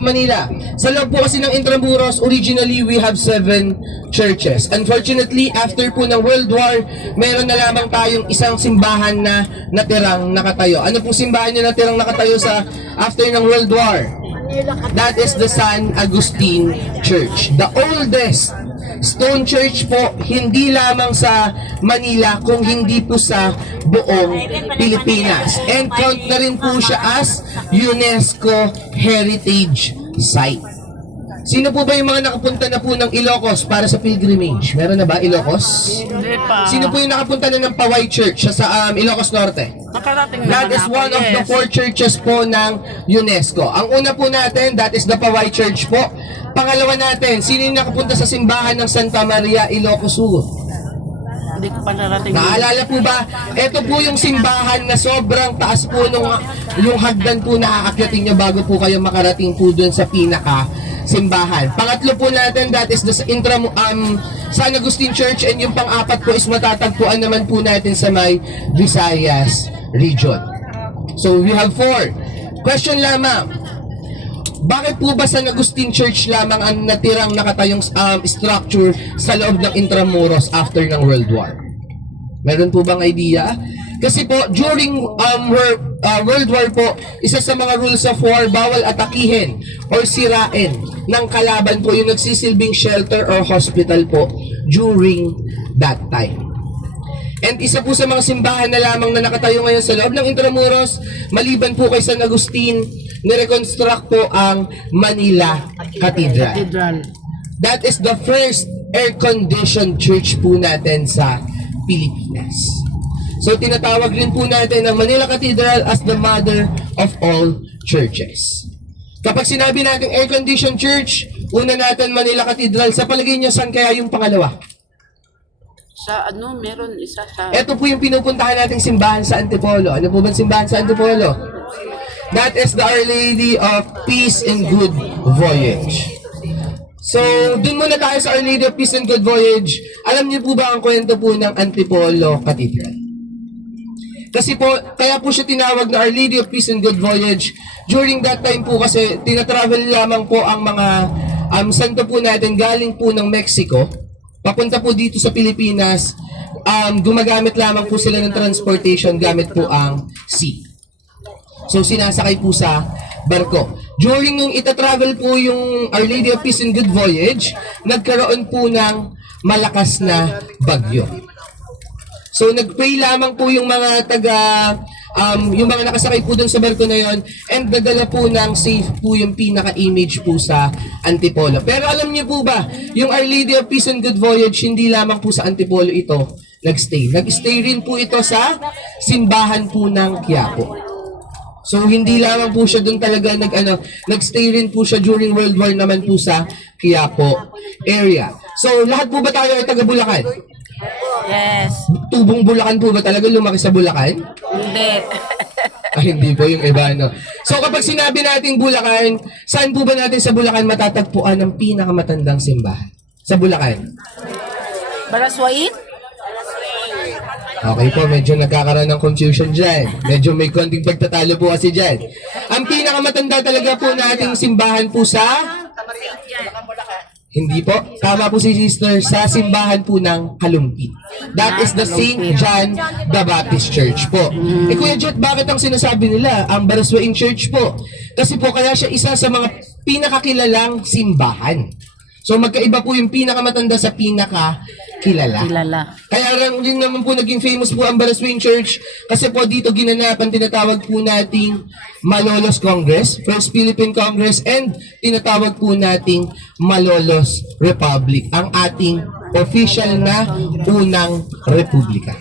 Manila. Sa loob po kasi ng Intramuros, originally we have 7 churches. Unfortunately, after po ng World War, meron na lamang tayong isang simbahan na natirang nakatayo. Ano pong simbahan yung natirang nakatayo sa after ng World War? That is the San Agustin Church. The oldest stone church po, hindi lamang sa Manila, kung hindi po sa buong Pilipinas. And count na rin po siya as UNESCO Heritage Site. Sino po ba yung mga nakapunta na po ng Ilocos para sa pilgrimage? Meron na ba Ilocos? Hindi pa. Sino po yung nakapunta na ng Paway Church sa Ilocos Norte? Nakarating That naman is ako, one of the 4 churches po ng UNESCO. Ang una po natin, that is the Paway Church po. Pangalawa natin, sino yung nakapunta sa simbahan ng Santa Maria, Ilocos Sur? Hindi ko pa narating. Naalala po ba? Ito po yung simbahan na sobrang taas po nung yung hagdan po na aakyatin nyo bago po kayo makarating po dun sa pinaka simbahan. Pangatlo po natin, that is the San Agustin Church, and yung pang-apat po is matatagpuan naman po natin sa may Visayas region. So we have 4. Question lamang, bakit po ba San Agustin Church lamang ang natirang nakatayong structure sa loob ng Intramuros after ng World War? Meron po bang idea? Kasi po, during World War po, isa sa mga rules of war, bawal atakihin or sirain ng kalaban po yung nagsisilbing shelter or hospital po during that time. And isa po sa mga simbahan na lamang na nakatayo ngayon sa loob ng Intramuros, maliban po kay San Agustin, nireconstruct po ang Manila Cathedral. That is the first air-conditioned church po natin sa Pilipinas. So tinatawag rin po natin ang Manila Cathedral as the mother of all churches. Kapag sinabi natin air-conditioned church, una natin Manila Cathedral, sa palagay niyo saan kaya yung pangalawa? Sa meron isa sa... Ito po yung pinupuntahan nating simbahan sa Antipolo. Ano po ba simbahan sa Antipolo? That is the Our Lady of Peace and Good Voyage. So, dun muna tayo sa Our Lady of Peace and Good Voyage. Alam niyo po ba ang kwento po ng Antipolo Cathedral? Kasi po, kaya po siya tinawag na Our Lady of Peace and Good Voyage. During that time po kasi, tinatravel lamang po ang mga santo po natin galing po ng Mexico. Papunta po dito sa Pilipinas, gumagamit lamang po sila ng transportation gamit po ang sea. So sinasakay po sa barko. During nung itatravel po yung Our Lady of Peace and Good Voyage, nagkaroon po ng malakas na bagyo. So nagpray lamang po yung mga yung mga nakasakay po dun sa barko na yon, and dadala po ng safe po yung pinaka-image po sa Antipolo. Pero alam niyo po ba, yung Our Lady of Peace and Good Voyage, hindi lamang po sa Antipolo ito nagstay. Nagstay rin po ito sa simbahan po ng Quiapo. So hindi lamang po siya doon talaga nagstay rin po siya during World War naman po sa Quiapo area. So lahat po ba tayo ay taga Bulacan? Yes. Tubong Bulacan po ba talaga, lumaki sa Bulacan? Hindi. Hindi po yung iba, no? So kapag sinabi nating Bulacan, saan po ba natin sa Bulacan matatagpuan ang pinakamatandang simbahan? Sa Bulacan? Baraswait? Okay po, medyo nagkakaroon ng confusion dyan. Medyo may konting pagtatalo po kasi dyan. Ang pinakamatanda talaga po nating simbahan po sa... Hindi po. Tama po si sister, sa simbahan po ng Kalumpit. That is the St. John the Baptist Church po. Kuya Jet, bakit ang sinasabi nila ang Baraswain Church po? Kasi po kaya siya isa sa mga pinakakilalang simbahan. So magkaiba po yung pinakamatanda sa pinakakilala. Kaya rin naman po naging famous po ang Baraswain Church kasi po dito ginanapan tinatawag po nating Malolos Congress, First Philippine Congress, and tinatawag po nating Malolos Republic, ang ating official na unang republika.